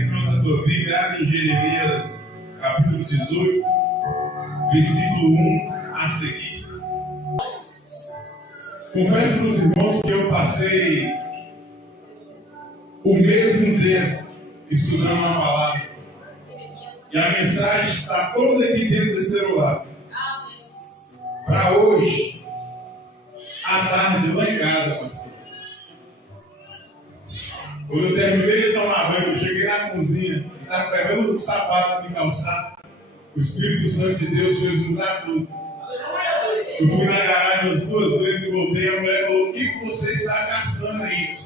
que trouxe a tua Bíblia, abre em Jeremias, capítulo 18, versículo 1 a seguir. Confesso para os irmãos que eu passei o mês inteiro estudando a palavra. E a mensagem está toda aqui dentro desse celular. Para hoje, à tarde, lá em casa, pastor. Quando eu terminei de tomar banho, eu cheguei na cozinha, e estava pegando o sapato de calçado. O Espírito Santo de Deus fez mudar tudo. Eu fui na garagem umas 2 vezes e voltei. A mulher falou: o que você está caçando aí?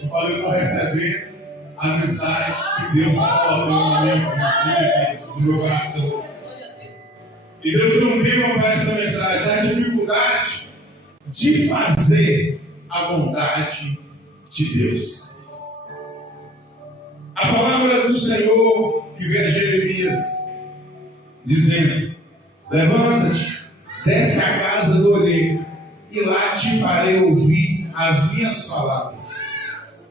Eu falei: eu vou receber a mensagem que Deus está falando na minha vida, no meu coração. E Deus deu um clima para essa mensagem: a dificuldade de fazer a vontade de Deus. A palavra do Senhor que veio a Jeremias, dizendo: levanta-te, desce à casa do olheiro, e lá te farei ouvir as minhas palavras.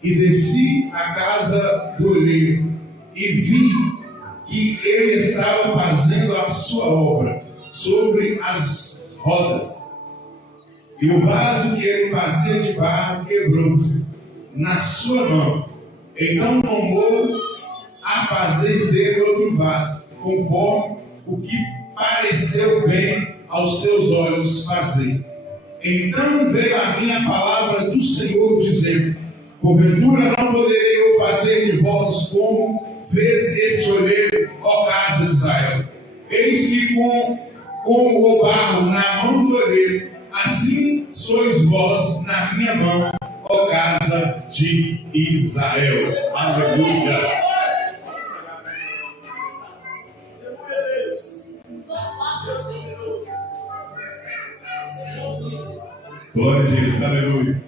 E desci à casa do olheiro, e vi que ele estava fazendo a sua obra sobre as rodas. E o vaso que ele fazia de barro quebrou-se na sua mão. Então tomou a fazer dele outro vaso, conforme o que pareceu bem aos seus olhos fazer. Então veio a minha palavra do Senhor, dizendo: porventura não poderei eu fazer de vós como fez este olheiro, ó casa de Israel. Eis que com o barro na mão do olheiro, assim sois vós na minha mão, ó casa de Israel. Aleluia. Glória a Deus, aleluia.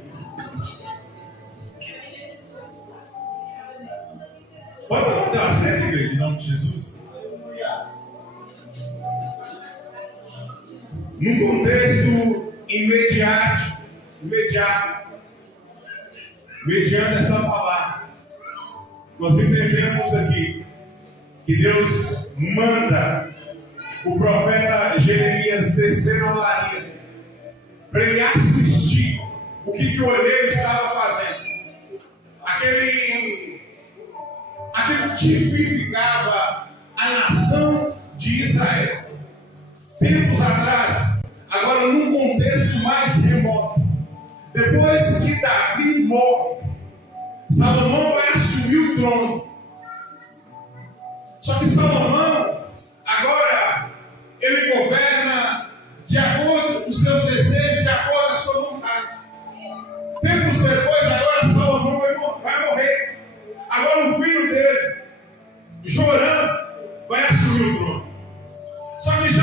Pode dar uma certa, igreja, em nome de Jesus. Num contexto imediato, mediante essa palavra, nós entendemos aqui que Deus manda o profeta Jeremias descer na olaria para ele assistir o que o olheiro estava fazendo. Aquele tipificava a nação de Israel. Tempos atrás, agora num contexto mais remoto, depois que Davi morre, Salomão vai assumir o trono. Só que Salomão, agora, ele governa de acordo com os seus desejos, de acordo com a sua vontade. Tempos depois, agora Salomão vai morrer. Agora o filho dele, Joram, vai assumir o trono. Só que já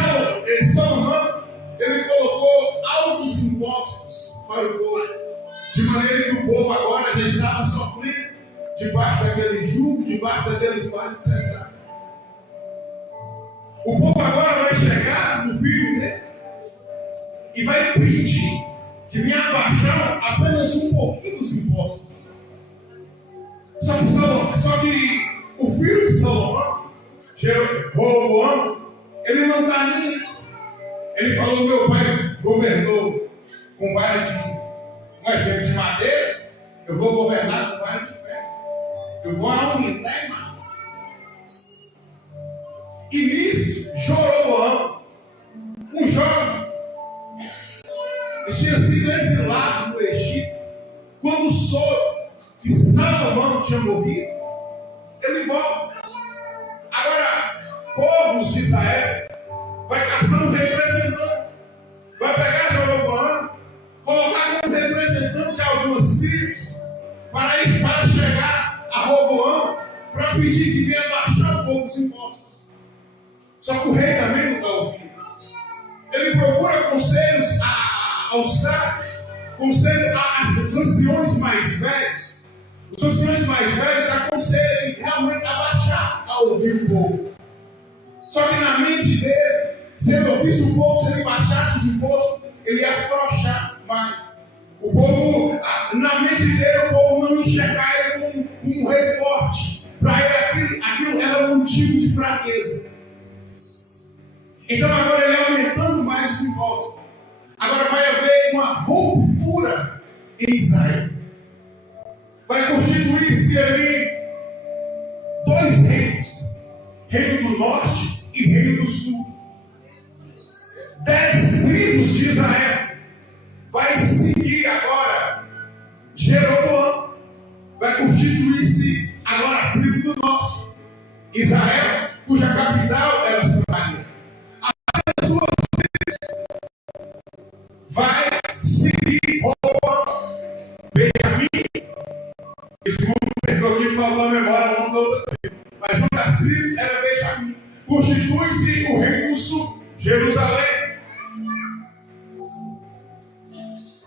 Salomão, ele colocou altos impostos para o povo, de maneira que o povo agora já estava sofrendo debaixo daquele jugo, debaixo daquele fardo pesado. O povo agora vai chegar no filho dele e vai pedir que venha abaixar apenas um pouquinho dos impostos. Só que o filho de Salomão, Roboão, ele não está nem aí. Ele falou: meu pai governou com vara de madeira, eu vou governar com vara de ferro. Eu vou aumentar mais. E nisso, Jeroboão, um jovem, tinha sido exilado no Egito. Quando soube que Salomão tinha morrido, ele volta. Agora, povos de Israel vai caçar um representante, vai pegar Jeroboão, colocar como representante de algumas tribos, para chegar a Roboão, para pedir que venha baixar um pouco os impostos. Só que o rei também não está ouvindo. Ele procura conselhos aos sábios, conselhos aos anciões mais velhos. Os anciões mais velhos aconselham realmente abaixar a ouvir o povo. Só que na mente dele, se ele ouvisse o povo, se ele baixasse os impostos, ele ia afrouxar mais. O povo, na mente dele, o povo não enxergar ele como um rei forte. Para ele, tipo de fraqueza. Então agora ele aumentando mais os impostos. Agora vai haver uma ruptura em Israel. Vai constituir-se ali dois reinos: reino do norte e reino do sul. 10 tribos de Israel vai seguir agora Jeroboão. Vai constituir-se agora a tribo do norte, Israel, cuja capital era Samaria. A sua vai seguir Roboão, Benjamim. Esse mundo pegou aqui e falou a memória uma da outra tribo. Mas uma das tribos era Benjamim. Constitui-se o reino do sul, Jerusalém.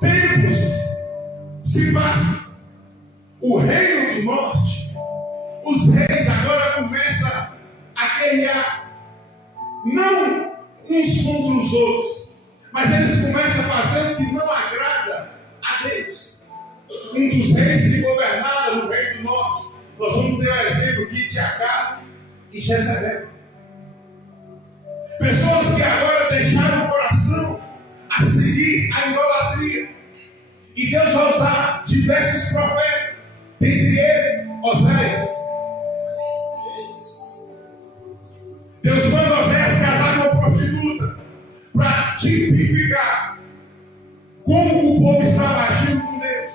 Tempos se passam. O reino do norte, os reis agora começam a guerrear, não uns contra os outros, mas eles começam a fazer o que não agrada a Deus. Um dos reis que governaram no reino do norte, nós vamos ter o exemplo aqui de Acabe e Jezabel. Pessoas que agora deixaram o coração a seguir a idolatria. E Deus vai usar diversos profetas, dentre eles, Oséias. Deus manda Oséias casar com uma prostituta para tipificar como o povo estava agindo com Deus.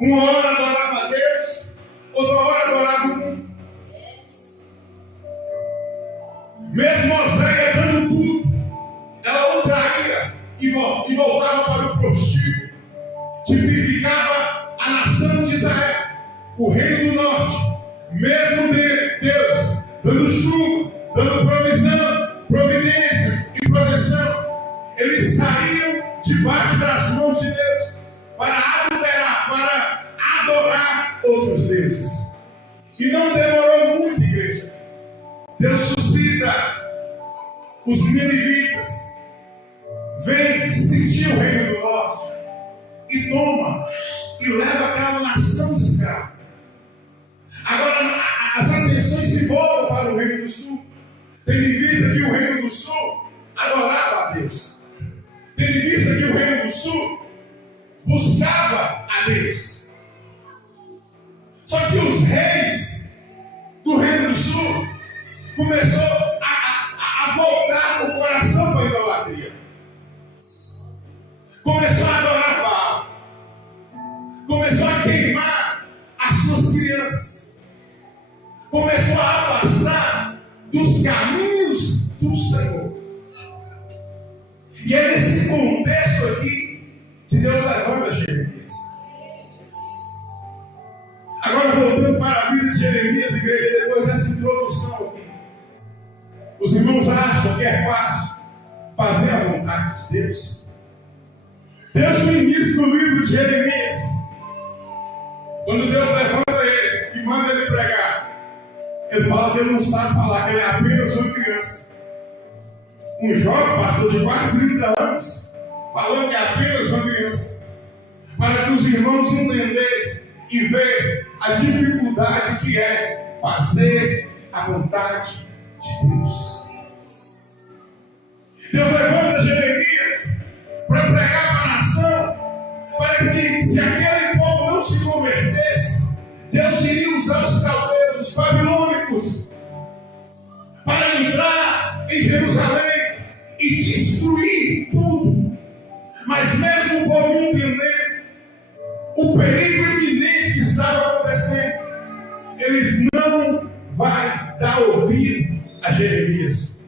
Uma hora adorava a Deus, outra hora adorava o mundo. Mesmo Oséias dando tudo, ela o traía e voltava para o prostíbulo. Tipificava a nação de Israel, o reino do norte. Mesmo Deus dando chuva, dando provisão, providência e proteção, eles saíam debaixo das mãos de Deus para adulterar, para adorar outros deuses. E não demorou muito, igreja. Deus suscita os ninivitas, vem sentir o reino do norte e toma e leva aquela nação escrava. Agora as atenções se voltam para o reino do sul, tendo em vista que o reino do sul adorava a Deus, tendo em vista que o reino do sul buscava a Deus. Só que os reis do reino do sul começou a voltar o coração para a idolatria. Começou a adorar Baal. Começou a queimar as suas crianças. Começou a afastar dos caminhos do Senhor. E é nesse contexto aqui que Deus levanta Jeremias. Agora voltando para a vida de Jeremias, igreja, depois dessa introdução aqui. Os irmãos acham que é fácil fazer a vontade de Deus. Deus no início do livro de Jeremias, quando Deus levanta ele e manda ele pregar, ele fala que ele não sabe falar, que ele é apenas uma criança. Um jovem pastor de quase 30 anos, falando que é apenas uma criança, para que os irmãos entenderem e vejam a dificuldade que é fazer a vontade de Deus. Deus levanta Jeremias para pregar para a nação, para que se aquele povo não se convertesse, Deus iria usar os caldeus, os babilônicos, para entrar em Jerusalém e destruir tudo. Mas mesmo o povo entendendo o perigo iminente que estava acontecendo, eles não vão dar ouvido a Jeremias.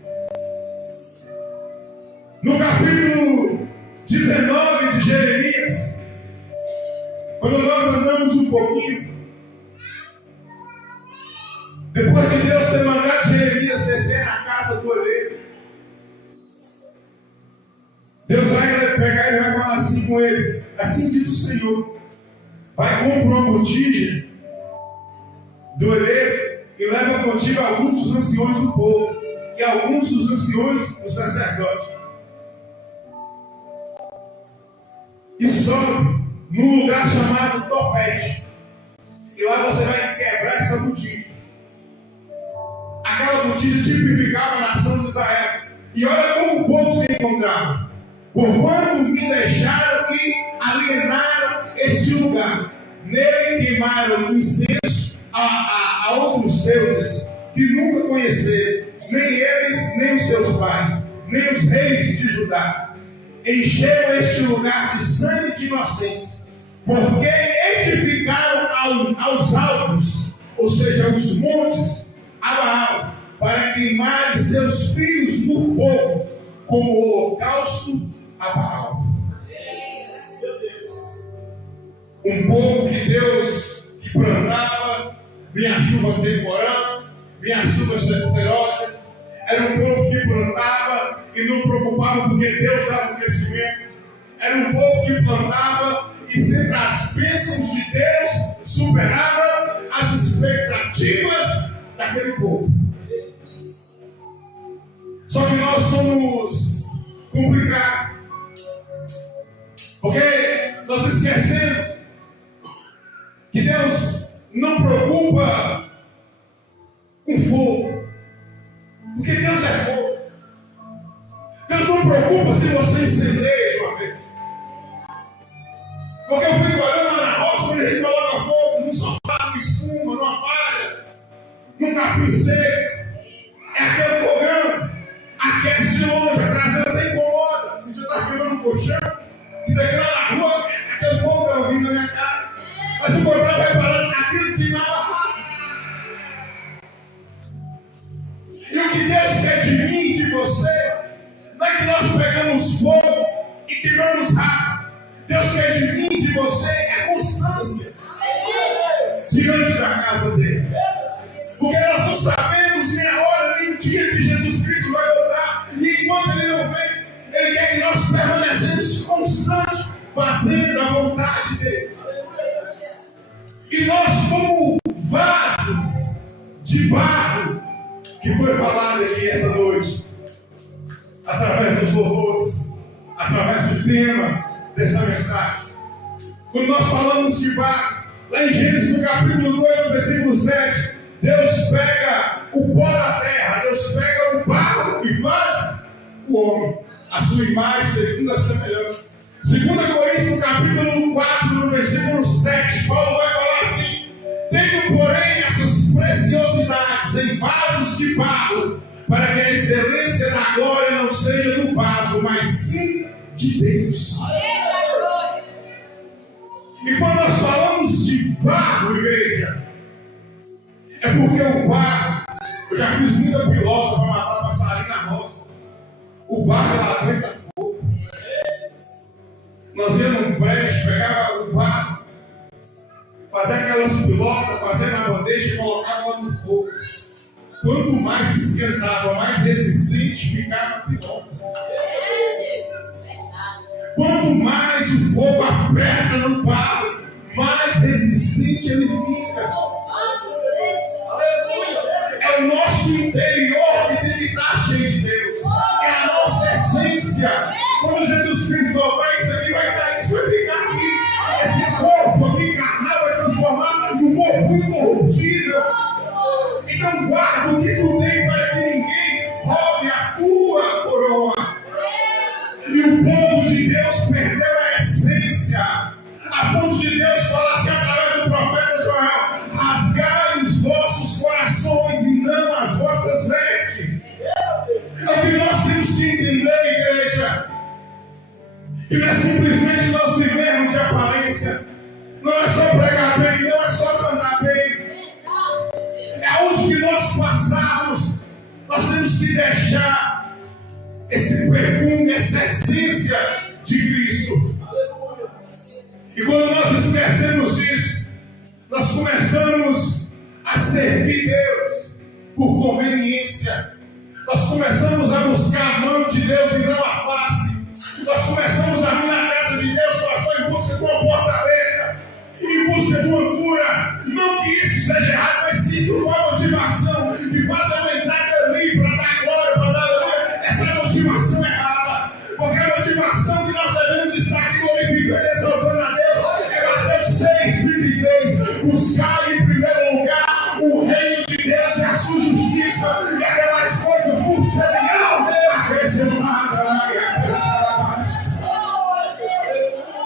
No capítulo 19 de Jeremias, quando nós andamos um pouquinho, depois de Deus ter mandado Jeremias descer na casa do oleiro, Deus vai pegar e vai falar assim com ele: assim diz o Senhor, vai comprar uma botija do oleiro e leva contigo alguns dos anciões do povo e alguns dos anciões do sacerdote, e sobe num lugar chamado Topete, e lá você vai quebrar essa botija. Aquela aquela notícia tipificava a nação de Israel. E olha como o povo se encontrava. Porquanto me deixaram e alienaram este lugar. Nele queimaram incenso a outros deuses que nunca conheceram, nem eles, nem os seus pais, nem os reis de Judá. Encheram este lugar de sangue de inocentes, porque edificaram aos altos, ou seja, os montes, a Baal, para queimarem seus filhos no fogo, como holocausto a Baal. Um povo que Deus que plantava, vinha a chuva temporal, vinha a chuva seródia. Era um povo que plantava e não preocupava porque Deus dava o crescimento. Era um povo que plantava e sempre as bênçãos de Deus superavam as expectativas daquele povo. Só que nós somos complicados, porque nós esquecemos que Deus não preocupa com fogo, porque Deus é fogo. Deus não preocupa se você incendeia de uma vez, porque eu fico olhando lá na roça, quando a gente coloca fogo num sofá, numa espuma, numa palha, num capim seco, é aquele fogão, aquece de longe, a traseira até incomoda. Se eu estar queimando um colchão, que daqui lá na rua, aquele fogão vindo na minha cara. Mas o corpo vai parando aquilo que queimava rápido. E o que Deus quer de mim e de você, não é que nós pegamos fogo e queimamos rápido. Deus quer de mim e de você é constância diante da casa dele. Porque nós não sabemos nem a hora, nem o dia que Jesus Cristo vai voltar. E enquanto ele não vem, ele quer que nós permanecemos constantes, fazendo a vontade dele. E nós, como vasos de barro, que foi falado aqui essa noite, através dos louvores, através do tema dessa mensagem. Quando nós falamos de barro, lá em Gênesis no capítulo 2, no versículo 7, Deus pega o pó da terra, Deus pega o barro e faz o homem, a sua imagem segundo a semelhança. 2 Coríntios no capítulo 4, no versículo 7, Paulo vai falar assim: tendo, porém, essas preciosidades em vasos de barro, para que a excelência da glória não seja do vaso, mas sim de Deus. E quando nós falamos de barro, igreja, é porque o barro, eu já fiz muita pilota para matar passarinho na roça. O barro lá dentro é fogo. Nós íamos num brejo, pegava o barro, fazia aquelas pilotas, fazia na bandeja e colocava lá no fogo. Quanto mais esquentava, mais resistente ficava a pilota. Quanto mais o fogo aperta no barro, mais resistente ele fica. É o nosso interior que tem que estar cheio de Deus. É a nossa essência. Quando Jesus Cristo voltar, isso aqui vai cair, isso vai ficar aqui. Esse corpo aqui carnal vai transformar num corpo incorruptível. Então guarda o que tu tem para que ninguém roube a tua coroa. E o povo de Deus perdeu a essência. A ponto de Deus falar assim através do profeta Joel: rasgai os vossos corações e não as vossas vestes. É o que nós temos que entender, igreja. Que não é simplesmente nós vivermos de aparência. Não é só pregar bem, não é só cantar bem. É onde que nós passarmos, nós temos que deixar esse perfume, essa essência de Cristo. E quando nós esquecemos disso, nós começamos a servir Deus por conveniência. Nós começamos a buscar a mão de Deus e não a face. Nós começamos a vir na casa de Deus, pastor, em busca de uma porta aberta, em busca de uma cura. Não que isso seja errado, mas se isso for uma motivação que faz aumentar ali para dar glória, para dar glória, essa é a motivação errada. Porque a motivação que nós devemos estar aqui glorificando e exaltando a Deus é Mateus 6:33. Buscar em primeiro lugar o reino de Deus e a sua justiça, Cristo e até mais coisas por serão acrescentadas.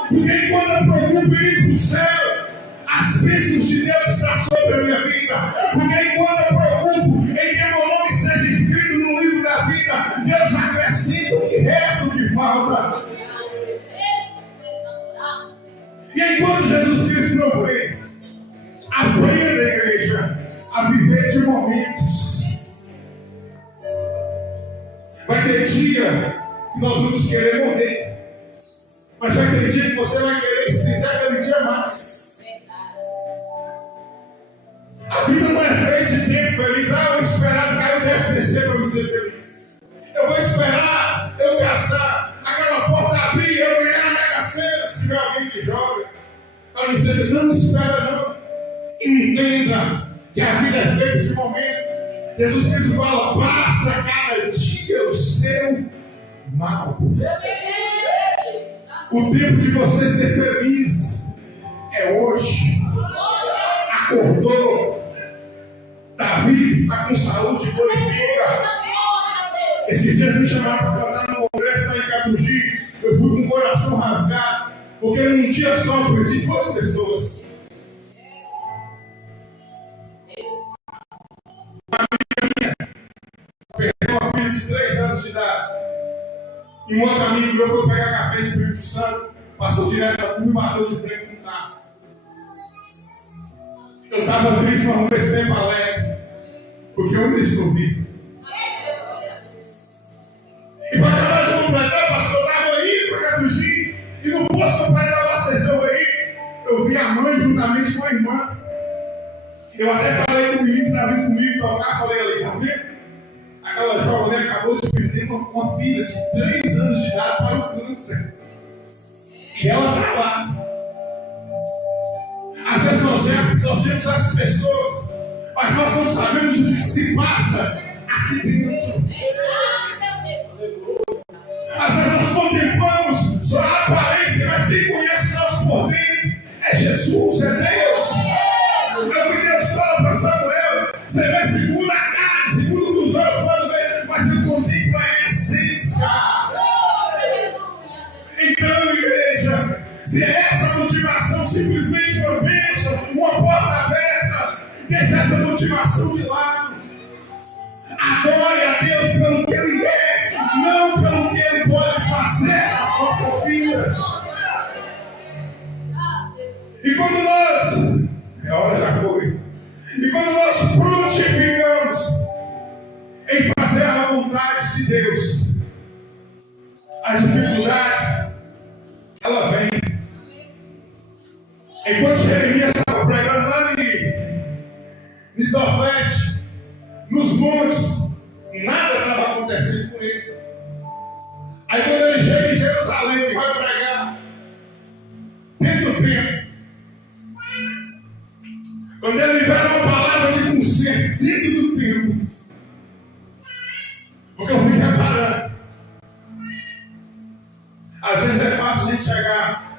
Porque quando eu procuro ir para o céu, as bênçãos de Deus estão sobre a minha vida. Porque quando eu procuro em que meu nome esteja escrito no livro da vida, Deus acrescenta o que resta, o que falta. E enquanto Jesus Cristo não vem, aprenda, igreja, a viver de momentos. Vai ter dia que nós vamos querer morrer, mas vai ter dia que você vai querer estender aquele dia mais. A vida não é feita de tempo feliz. Eu vou esperar o Caio descer para me ser feliz. Eu vou esperar eu casar, aquela porta abrir, eu ganhar na Mega Sena, se tiver alguém que joga. Para me ser feliz. Não espera, não. Entenda que a vida é feita de momento. Jesus Cristo fala: passa cada dia o seu mal. O tempo de você ser feliz é hoje. Acordou, está vivo, está com saúde, glorifica. Esses dias me chamaram para cantar no congresso lá em Catugi. Eu fui com o coração rasgado, porque num dia só eu perdi 2 pessoas. Perdeu uma filha de 3 anos de idade. E um outro amigo meu foi pegar café do Espírito Santo, passou direto da curva e bateu de frente com o carro. Eu estava triste, mas nesse tempo alegre, porque eu ainda estou vivo. E para acabar de completar, pastor, eu estava indo para Catugi, e no posto para abastecer o veículo, eu vi a mãe juntamente com a irmã. Eu até falei com o menino que estava vindo comigo tocar, falei ali: está vendo? Aquela jovem acabou de perder uma filha de 3 anos de idade para o câncer. E ela está lá. Às vezes nós vemos as pessoas, mas nós não sabemos o que se passa aqui dentro. Às vezes nós contemplamos só a aparência, mas quem conhece nós por dentro é Jesus, é Deus. É o que Deus fala para Samuel: você vê segundo a carne, segundo os olhos podem ver, mas eu contemplo a essência. Então, igreja, se essa motivação simplesmente uma bênção, uma porta aberta, deixa essa motivação de lado. Adore a Deus pelo que Ele é, não pelo que Ele pode fazer nas nossas vidas. E quando nós, a hora já foi, e quando nós frutificamos em fazer a vontade de Deus, as dificuldades, ela vem. Enquanto Jeremias estava pregando lá em Tofete, nos montes, nada estava acontecendo com ele. Aí quando ele chega em Jerusalém e vai pregar, dentro do templo, quando ele libera uma palavra de conselho dentro do templo, porque eu fui reparando, às vezes é fácil a gente chegar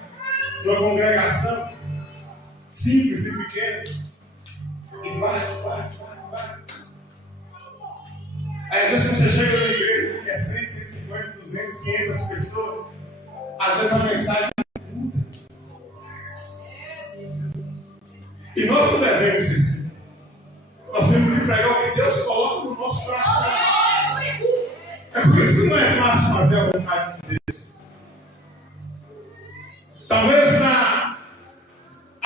numa congregação simples e pequena e bate. Aí às vezes você chega na igreja que é 100, 150, 200, 500 pessoas, às vezes a mensagem muda. E nós não devemos isso. Nós temos que pregar o que Deus coloca no nosso coração. É por isso que não é fácil fazer a vontade de Deus. Talvez a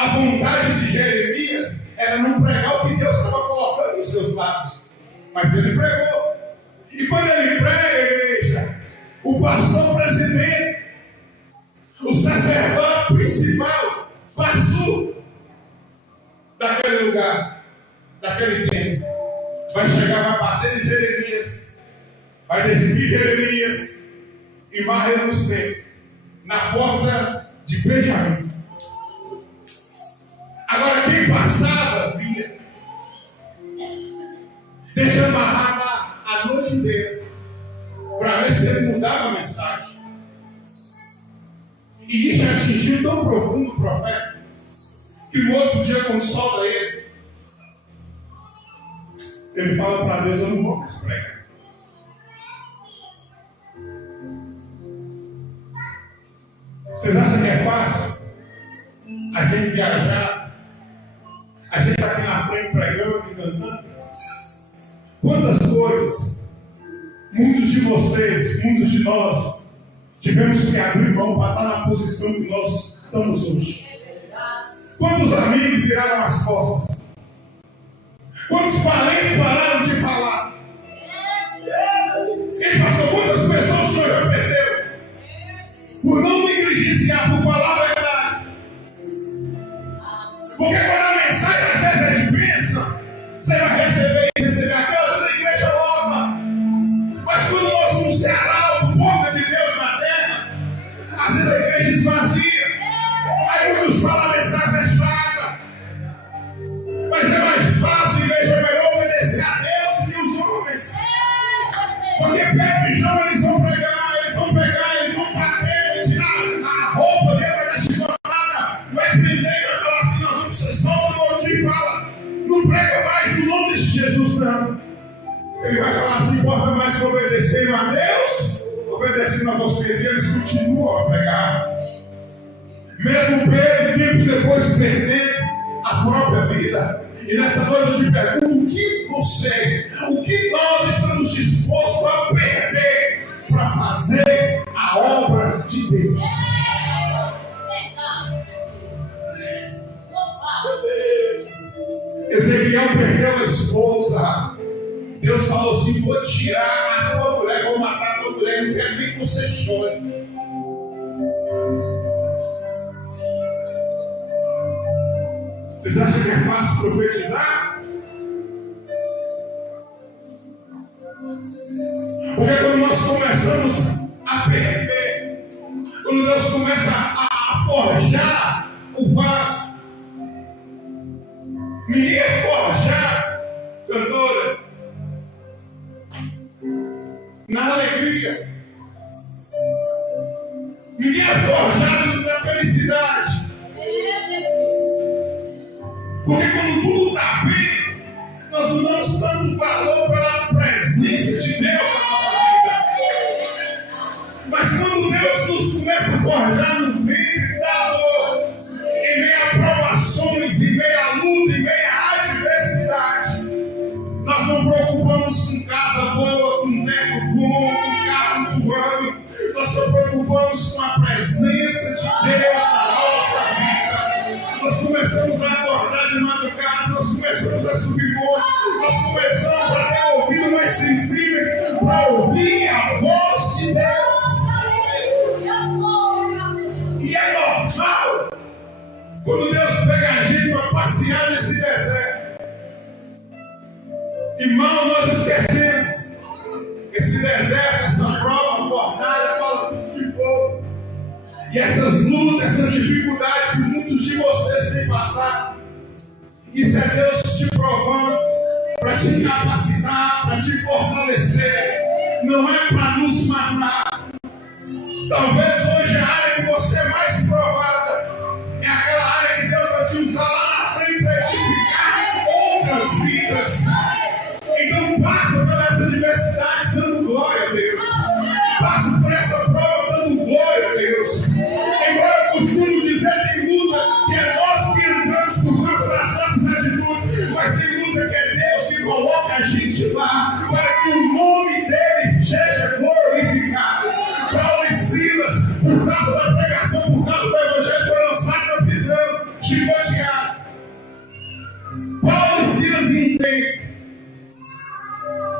vontade de Jeremias era não pregar o que Deus estava colocando nos seus lábios. Mas ele pregou. E quando ele prega, igreja, o pastor presidente, o sacerdote principal, pastor daquele lugar, daquele tempo, vai chegar, vai bater em Jeremias, vai despir Jeremias e varrer no centro, na porta de Benjamim. Agora quem passava via, deixando amarrada a noite inteira, para ver se ele mudava a mensagem. E isso atingiu tão profundo o profeta, que no outro dia, quando solta ele, ele fala para Deus: eu não vou mais pregar. Vocês acham que é fácil a gente viajar, a gente está aqui na frente pregando e cantando? Quantas coisas muitos de vocês, muitos de nós, tivemos que abrir mão para estar na posição que nós estamos hoje? Quantos amigos viraram as costas? Quantos parentes pararam de falar? Ele passou, quantas pessoas o Senhor já perdeu por não negligenciar, por falar a verdade? Porque quando a mensagem às vezes é de bênção, você vai receber isso, receber aquilo, às vezes a igreja lota. Mas quando nós vamos ser arauto, boca de Deus na terra, às vezes a igreja esvazia. Aí muitos falam a mensagem é fraca. Mas é mais fácil, a igreja é melhor obedecer a Deus do que os homens. Porque Pedro e João, eles vão pregar, eles vão pegar, eles vão bater, vão tirar a roupa dentro da chicotada, vai prender e vai falar assim: nós vamos ser só uma mordida e fala, não prega mais no nome de Jesus, não. Ele vai falar assim: importa mais que obedecendo a Deus, obedecendo a vocês. E eles continuam a pregar. Mesmo Pedro, tempos depois, perdendo a própria vida. E nessa noite eu te pergunto: o que nós estamos dispostos a perder para fazer a obra de Deus? Ezequiel perdeu a esposa. Deus falou assim: vou tirar a tua mulher, vou matar a tua mulher, não quero nem que você chore. Vocês acham que é fácil profetizar? Porque quando nós começamos a perder, quando Deus começa a forjar o vaso, ninguém é forjar, cantora, na alegria. Ninguém é forjado na felicidade. Porque quando tudo está bem, nós não damos tanto valor pela presença de Deus na nossa vida. Mas quando Deus nos começa a forjar no ventre da dor, em meio a provações, em meio a luta, em meio a adversidade, nós não preocupamos com casa boa, com teto bom, com carro voando. Nós só preocupamos com a presença de Deus na nossa vida. Nós começamos a acordar de madrugada, nós começamos a subir morro, nós começamos a ter um ouvido mais sensível para ouvir a voz de Deus. E é normal quando Deus pega a gente para passear nesse deserto. Irmão, nós esquecemos esse deserto, essa prova, fornalha, fala de fogo. E essas lutas, essas dificuldades que muitos de vocês têm passado, isso é Deus te provando para te capacitar, para te fortalecer. Não é para nos matar. Talvez hoje a área que você é mais provada é aquela área que Deus vai te usar lá na frente para edificar outras vidas. Então passa por essa diversidade dando glória a Deus. Passa por essa prova dando glória a Deus. Embora eu costumo dizer, tem luta que é nós que entramos por causa das nossas atitudes, mas tem luta que é Deus que coloca a gente lá para que o nome dele seja glorificado. Paulo e Silas, por causa da pregação, por causa do evangelho, foram lançados na prisão, chicoteados. Paulo e Silas entendem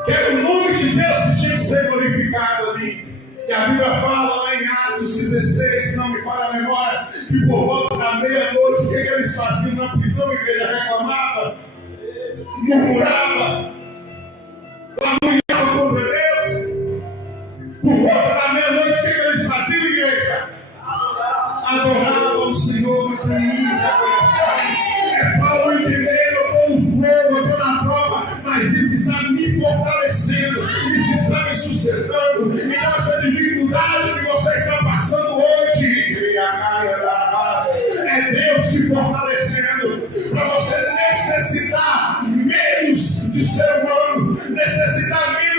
que era o nome de Deus que tinha que ser glorificado ali. E a Bíblia fala lá em Atos 16, se não me falha a memória, que por volta da meia-noite, o que eles faziam na prisão? A igreja reclamava, murmurava, lamunhava contra Deus. Por volta da meia-noite, o que eles faziam, igreja? Adoravam o Senhor no caminho da coração. É Paulo entendendo, eu estou no fogo, eu estou na prova, mas isso está me fortalecendo, isso está me sustentando. Então essa dificuldade que você está passando hoje, é Deus te fortalecendo, para você necessitar menos de ser humano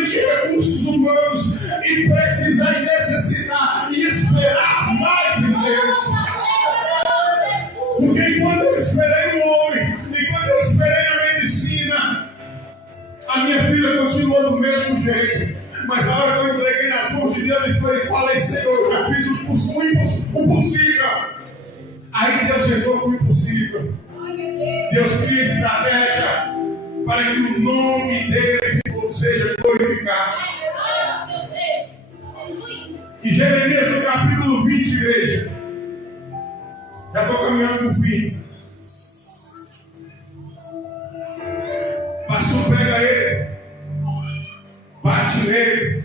depende de recursos humanos e precisa necessitar e esperar mais em Deus. Porque enquanto eu esperei no homem, enquanto eu esperei na medicina, a minha filha continuou do mesmo jeito. Mas a hora que eu entreguei nas mãos de Deus e falei, Senhor, eu já fiz o possível. Aí Deus resolve o impossível. Deus cria estratégia para que o nome dele seja glorificado. E Jeremias, no capítulo 20, igreja, já estou caminhando para o fim. O pastor pega ele, bate nele,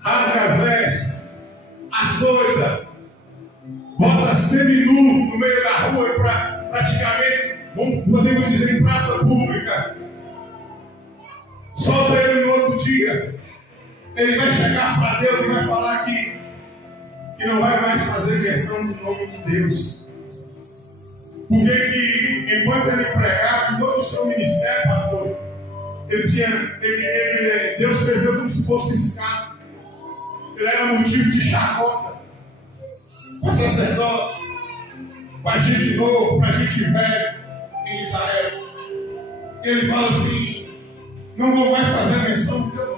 rasga as vestes, açoita, bota seminu no meio da rua e praticamente, podemos dizer, em praça pública. Solta ele no outro dia. Ele vai chegar para Deus e vai falar que não vai mais fazer menção do nome de Deus. Porque que, enquanto ele pregava, todo o seu ministério, pastor, Deus fez ele como se fosse escravo. Ele era motivo de chacota para sacerdotes, para gente novo, para gente velho em Israel. Ele fala assim: não vou mais fazer menção do teu nome.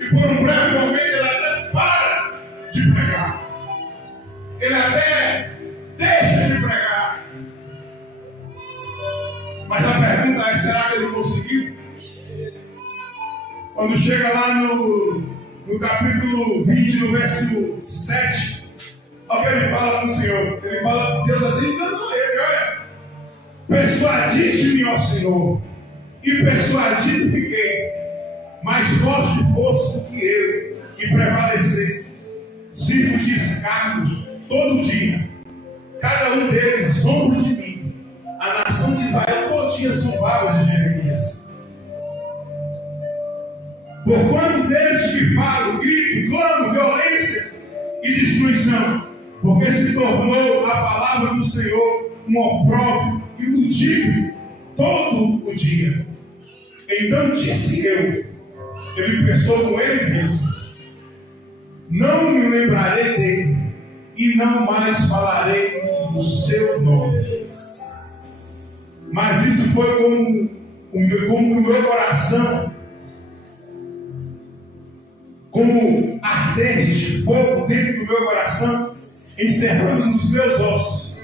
E por um breve momento ele até para de pregar. Ele até deixa de pregar. Mas a pergunta é: será que ele conseguiu? Quando chega lá no capítulo 20, no verso 7, olha o que ele fala com o Senhor. Ele fala que Deus até enganou ele. Olha, persuadiste-me, ó Senhor, e persuadido fiquei, mais forte fosse do que eu, e prevalecesse. Sirvo de escravo todo dia, cada um deles zomba de mim. A nação de Israel todo dia zombava de Jeremias. Porquanto desde que falo, grito, clamo, violência e destruição, porque se tornou a palavra do Senhor um opróbrio iludível todo o dia. Então disse eu, ele pensou com ele mesmo: não me lembrarei dele e não mais falarei do seu nome. Mas isso foi como o meu coração, como ardente fogo dentro do meu coração, encerrando nos meus ossos,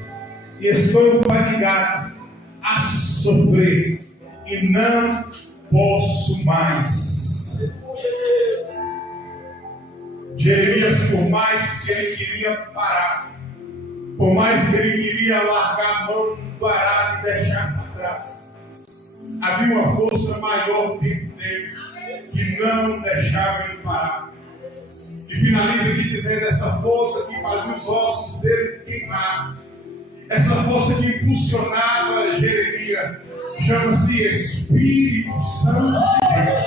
e estou fadigado a sofrer e não posso mais. Jeremias, por mais que ele queria parar, por mais que ele queria largar a mão do arado e deixar para trás, havia uma força maior dentro dele que não deixava ele parar. E finaliza aqui dizendo: essa força que fazia os ossos dele queimar, essa força que impulsionava Jeremias, chama-se Espírito Santo de Deus.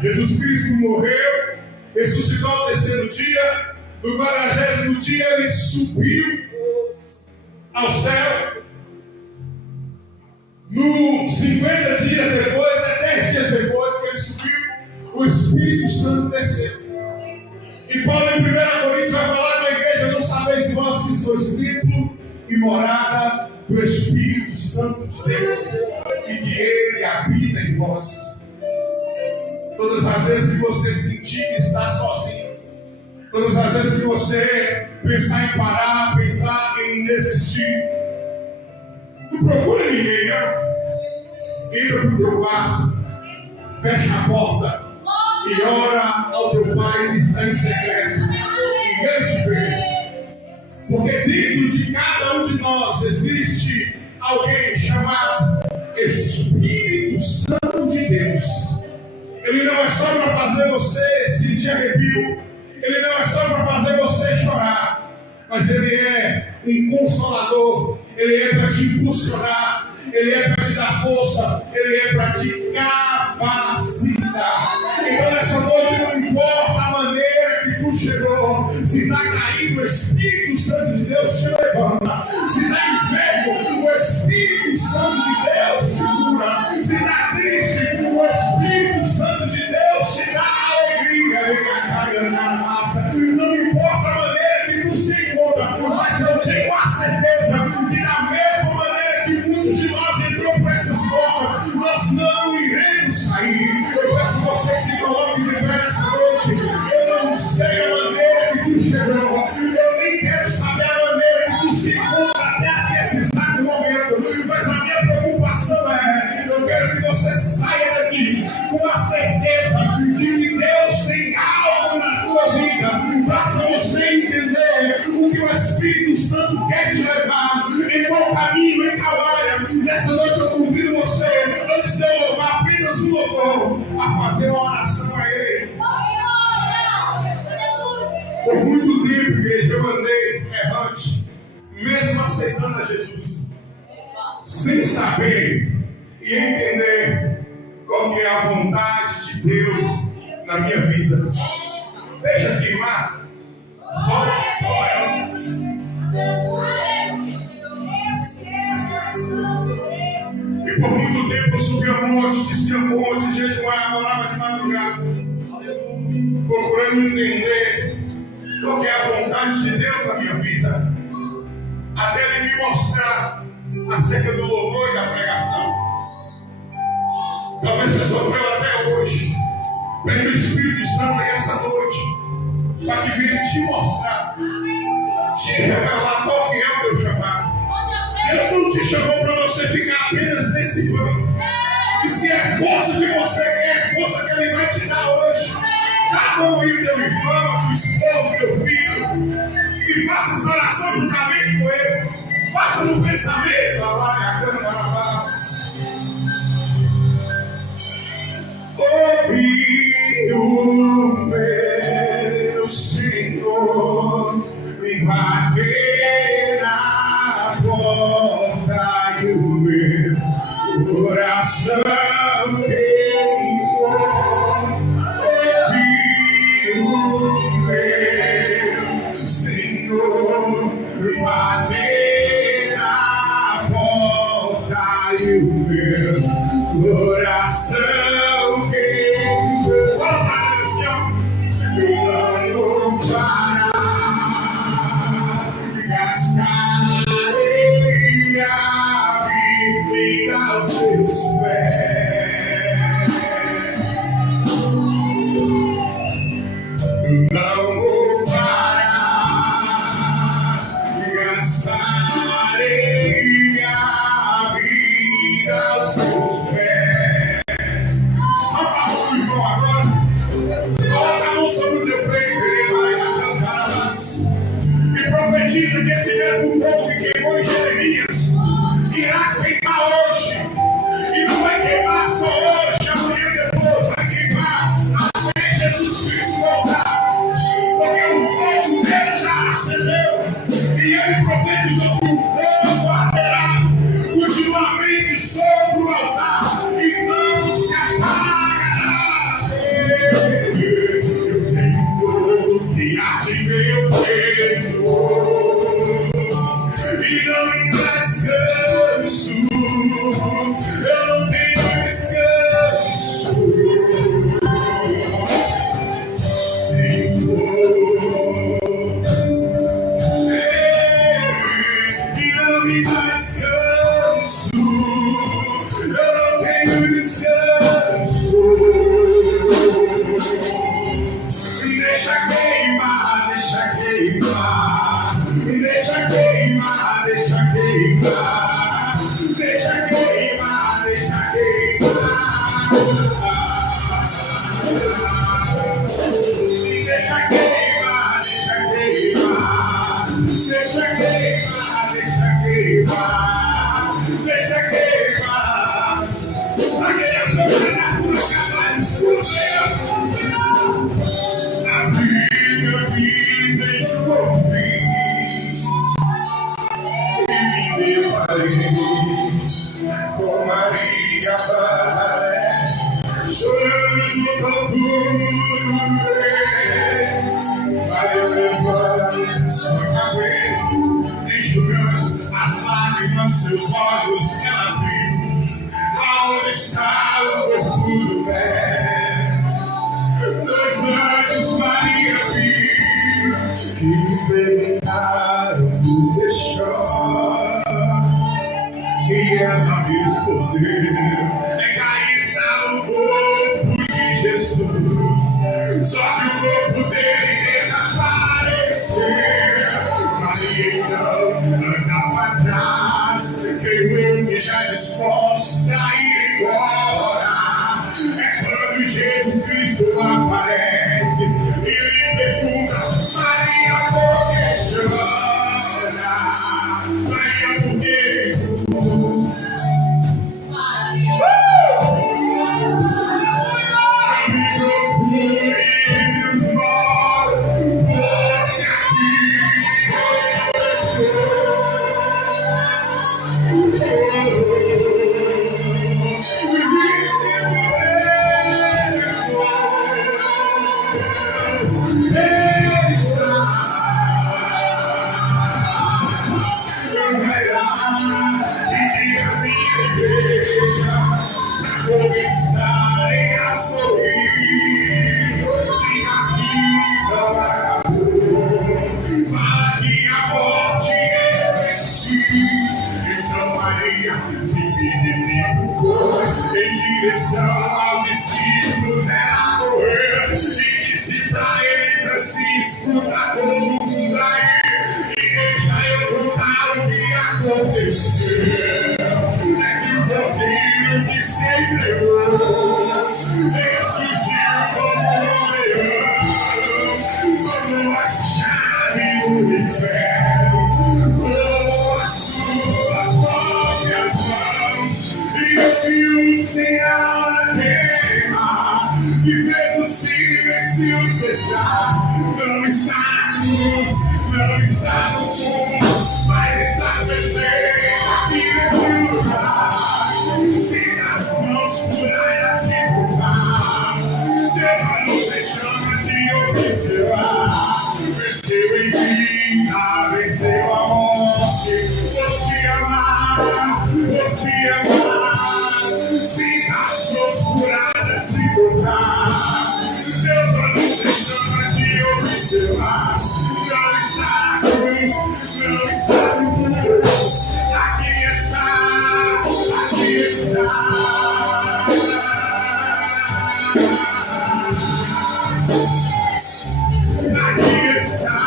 Jesus Cristo morreu, ressuscitou ao terceiro dia, no 40º dia ele subiu ao céu. No 50 dias depois, 10 dias depois que ele subiu, o Espírito Santo desceu. E Paulo em 1 Coríntios vai falar com a igreja: não sabeis vós que sois templo e morada do Espírito Santo de Deus, e que Ele habita em vós. Todas as vezes que você sentir que está sozinho, todas as vezes que você pensar em parar, pensar em desistir, não procura ninguém, não. Entra para o teu quarto, fecha a porta e ora ao teu Pai que está em secreto. E Ele te vê. Porque dentro de cada um de nós existe alguém chamado Espírito Santo de Deus. Ele não é só para fazer você sentir arrepio. Ele não é só para fazer você chorar. Mas Ele é um consolador. Ele é para te impulsionar. Ele é para te dar força. Ele é para te capacitar. Então nessa noite não importa a maneira que tu chegou. Se está caído, o Espírito Santo de Deus te levanta. Se está enfermo, o Espírito Santo de Deus te cura. Se está triste, o Espírito Santo querendo sair. Eu peço que você se coloque de pé nessa noite. Eu não sei a maneira que tu chegou. Eu nem quero saber a maneira que tu se encontra até esse exato momento. Mas a minha preocupação é: eu quero que você saia daqui com a certeza de que Deus tem algo na tua vida. Basta você entender o que o Espírito Santo quer te levar, em qual caminho, em qual área. Nessa noite eu convido você, antes de eu louvar apenas um louvor, a fazer uma oração a Ele. Por muito tempo, igreja, eu andei errante, mesmo aceitando a Jesus, sem saber e entender qual que é a vontade de Deus na minha vida. Deixa queimar. Só eu. E por muito tempo eu subia a monte, descia a monte, jejuava, orava de madrugada, procurando entender qual que é a vontade de Deus na minha vida, até Ele me mostrar acerca do louvor e da pregação. Talvez você sofreu até hoje. Pede o Espírito Santo nessa noite, para que venha te mostrar, te revelar qual que é o teu chamado. Deus não te chamou para você ficar apenas nesse banco. E se é força que você quer, é força que Ele vai te dar hoje. Dá a mão aí do teu irmão, do teu esposo, do teu filho, e faça essa oração juntamente com Ele. Faça no pensamento. Ouvi o meu Senhor me bater na porta e o meu coração queimou. Ouvi o meu Senhor me bater na porta e o meu coração. Diz que esse mesmo fogo que queimou em Jeremias irá queimar hoje. E não vai queimar só hoje, amanhã depois. Vai queimar até Jesus Cristo voltar. Porque o fogo dele já acendeu. E ele profetizou que o fogo arderá continuamente sobre o altar. E não se apagará. Eu tenho fogo que arde em meu peito. E não me descanso, eu não tenho descanso. E não me descanso, eu não tenho descanso. Deixa queimar, deixa queimar. Deixa queimar, deixa queimar, deixa queimar, deixa queimar, deixa queimar, deixa queimar, deixa queimar, deixa queimar, deixa queimar, aquela coisa na tua casa escura, a vida me deixou ouvir. Com Maria Baré, chorando junto ao túmulo, vai levando sua cabeça, enxugando as lágrimas, seus olhos, ela viu aonde está o corpo do velho. Dois anjos Maria viu que me pegaram do deixou. E ela respondeu: aí está o que Jesus Cristo aparece e lhe pergunta: Maria, por que chora? Maria, por que estarem a sorrir, tinha vida para que a morte existisse. Então Maria se pediu em direção aos discípulos, ela correu e disse pra eles assim: escuta todo mundo aí, e deixa eu contar o que aconteceu. É que o cordeiro que se entregou ressurgiu como um leão, tomou a chave do inferno, com a sua própria mão, e viu o Senhor na terra, e fez o silêncio cessar. Não está na cruz, não está no mundo, mas está presente aqui nesse lugar. Se nas mãos purai a te tocar, Deus vai nos deixando de observar. Venceu em vida, venceu a morte. Vou te amar, vou te amar. Se nas mãos curadas te tocar, Deus vai nos deixando de observar. Não está na cruz, não está no mundo. Aqui está, aqui está. Aqui está.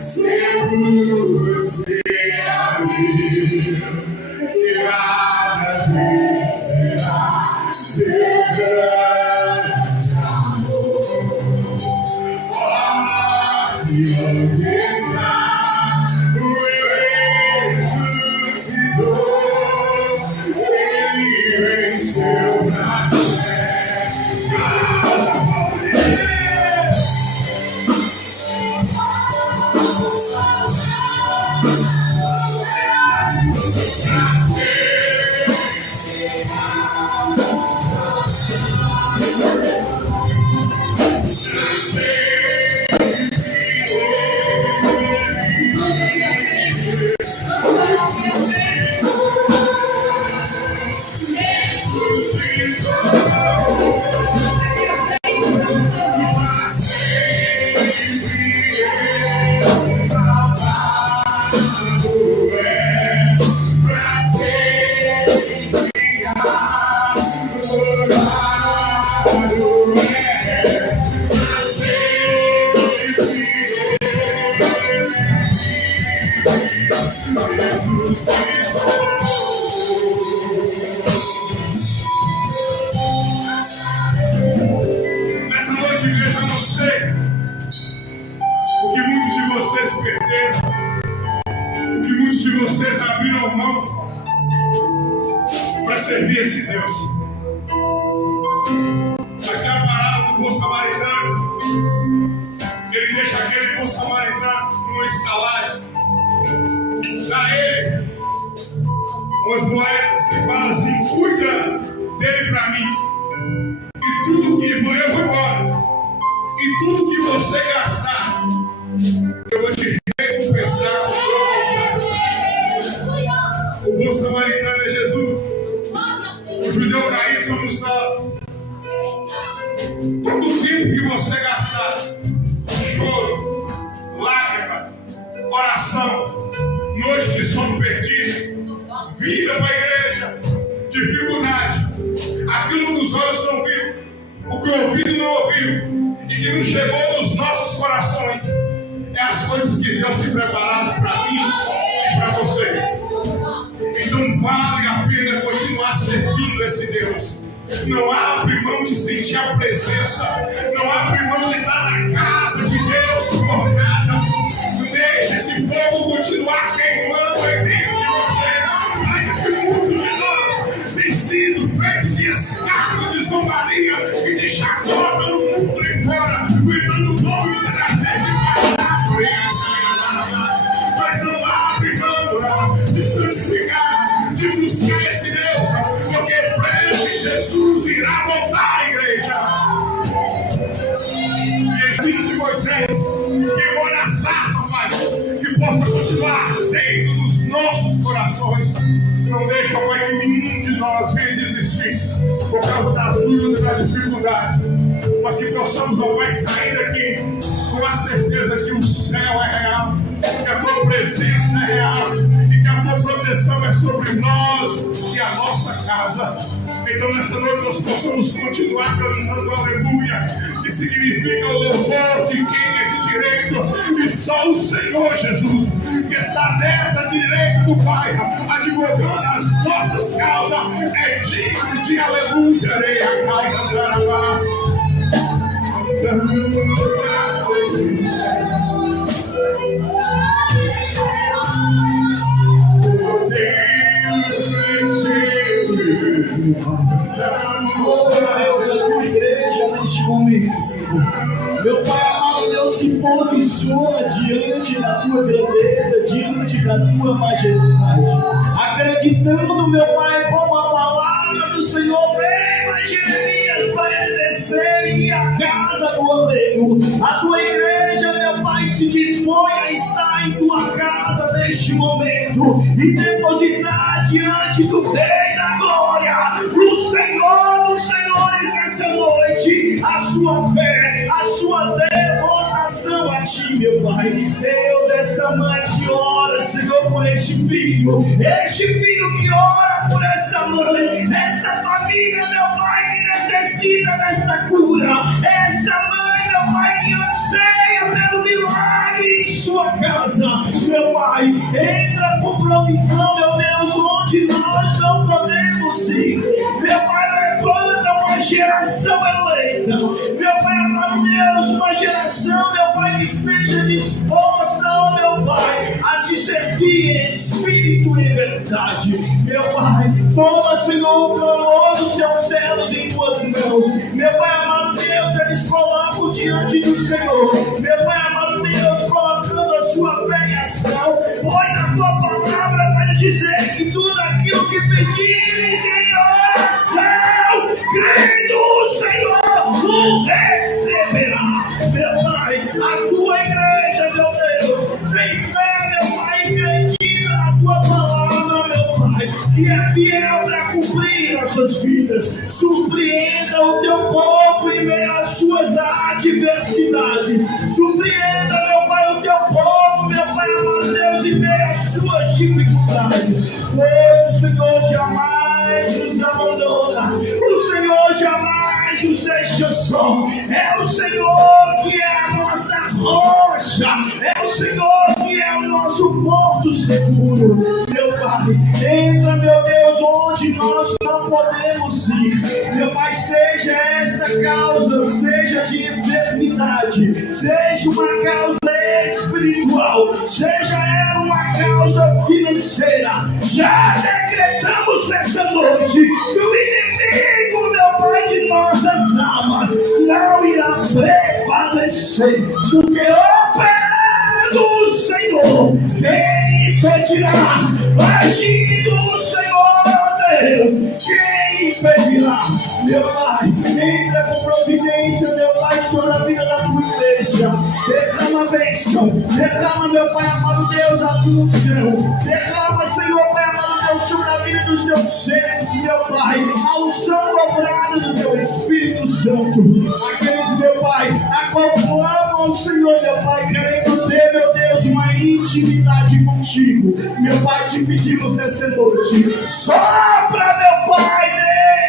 Seguro se abrir, e nada será de grande amor. Onde está o ressuscitou, ele venceu na fé. Nessa noite, igreja, eu não sei o que muitos de vocês perderam, o que muitos de vocês abriram mão para servir esse Deus. Mas é a parábola do bom samaritano. Ele deixa aquele bom samaritano numa estalagem, dá a ele umas moedas e fala assim: cuida dele para mim. E tudo que eu vou embora. E tudo que você gastar, eu vou te recompensar. O bom samaritano é Jesus. O judeu caído somos nós. Todo o tempo que você gastar, choro, lágrima, oração, noite de sono perdido, vida para a igreja, dificuldade, aquilo que os olhos não viram, o que o ouvido não ouviu, e que não chegou nos nossos corações é as coisas que Deus tem preparado para mim e para você. Então vale a pena continuar servindo esse Deus. Não abre mão de sentir a presença. Não abre mão de estar na casa de Deus por nada. Deixa esse fogo continuar queimando dentro de você. Ainda que muito de nós tem sido feito de escárnio, de zombaria e de chacota no mundo e fora, cuidando do nome de trazer de mas não abre mão de santificar, de buscar esse Deus, porque breve Jesus irá voltar à igreja. E Espírito de Moisés, que mora na sarça, Pai, que possa continuar dentro dos nossos corações. Não deixa, Pai, que nenhum de nós venha desistir por causa das lutas e das dificuldades, mas que possamos, ó Pai, sair daqui com a certeza que o céu é real, que a tua presença é real e que a tua proteção é sobre nós e a nossa casa. Então nessa noite nós possamos continuar cantando aleluia, que significa o louvor de quem é de direito, e só o Senhor Jesus, que está nessa direita do Pai, advogando as nossas causas, é digno de aleluia. Oh Deus, a tua igreja neste momento, Senhor. Meu Pai amado, Deus se posiciona diante da tua grandeza, diante da tua majestade, acreditando, meu Pai, como a palavra do Senhor veio a Jeremias para ele descer e ir à casa do oleiro. A tua igreja, meu Pai, se dispõe a estar em tua casa neste momento e depositar diante do Rei da Glória, o Senhor dos Senhores, nessa noite, a sua fé, a sua devotação a ti, meu Pai. Deus, esta mãe que ora, Senhor, por este filho que ora por esta mãe, esta família, meu Pai, que necessita desta cura, esta mãe, meu Pai, que anseia pelo milagre em sua casa, meu Pai, entra com provisão, meu Deus, onde nós não podemos ir, meu Pai, levanta uma geração eleita, meu Pai, amado Deus, uma geração, meu Pai, que seja disposta, ó meu Pai, a te servir em espírito e verdade, meu Pai. Toma, Senhor, o clamor dos teus servos em tuas mãos, meu Pai, amado Deus, eles colocam diante do Senhor, meu Pai, amado Deus, colocando a sua fé em ação, pois a tua palavra vai nos dizer que tudo aquilo que pedires em oração, crendo, Senhor, o receberá, meu Pai. A tua igreja, meu Deus, tem fé, meu Pai, acredita na tua palavra, meu Pai, que é fiel para cumprir as suas vidas. Surpreenda o teu povo em meio às suas adversidades. Surpreenda, meu Pai, o teu povo, meu Pai, amado Deus, em meio às suas dificuldades. Pois o Senhor jamais nos abandona. O Senhor jamais nos deixa só. É o Senhor que é a nossa rocha. É o Senhor que é o nosso porto seguro. Meu Pai, entra, meu Deus, onde nós não podemos ir. Meu Pai, seja essa causa, seja de enfermidade, seja uma causa espiritual, seja ela uma causa financeira, já decretamos nessa noite que o inimigo, meu Pai, de nossas almas não irá prevalecer, porque operando o Senhor, quem impedirá? Agindo o Senhor, Deus, quem impedirá? Meu Pai, entra com providência, meu Pai, sobre a vida da tua igreja. Derrama a bênção, derrama, meu Pai, amado Deus, a tua unção. Derrama, Senhor, Pai, amado Deus, sobre a vida dos teus servos, meu Pai, a unção dobrada do teu Espírito Santo. Aqueles, meu Pai, a qual clamam ao Senhor, meu Pai, querendo ter, meu Deus, uma intimidade contigo. Meu Pai, te pedimos nessa noite, sopra, meu Pai,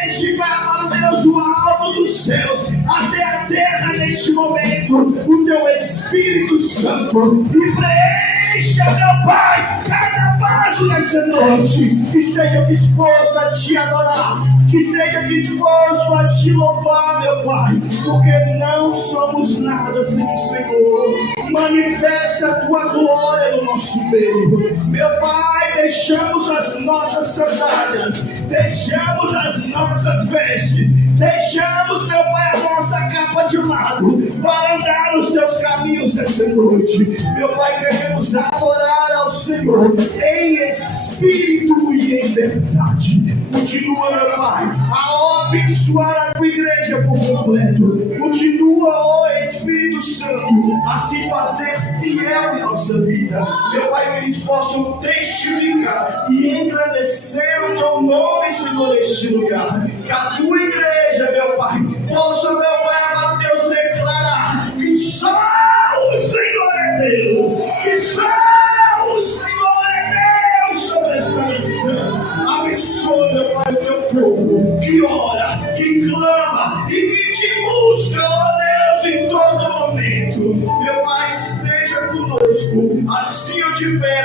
desde, Pai, amado Deus, o alto dos céus até a terra neste momento o teu Espírito Santo e preencha, meu Pai, cada vaso nessa noite, que esteja disposto a te adorar, que esteja disposto a te louvar, meu Pai, porque não somos nada sem o Senhor. Manifesta a tua glória no nosso meio, meu Pai. Deixamos as nossas sandálias, deixamos as nossas vestes, deixamos, meu Pai, a nossa capa de lado para andar nos teus caminhos essa noite. Meu Pai, queremos adorar ao Senhor em espírito e em verdade. Continua, meu Pai, a abençoar a tua igreja por completo. Continua, ó Espírito Santo, a se fazer fiel em nossa vida. Meu Pai, que eles possam testificar e engrandecer o teu nome, Senhor, neste lugar. Que a tua igreja, meu Pai, possa, meu Pai, amado Deus, declarar que só o Senhor é Deus, que só o Senhor é Deus sobre esta nação. Abençoa, meu Pai, o teu povo que ora, que clama e que te busca, ó Deus, em todo momento. Meu Pai, esteja conosco, assim eu te peço.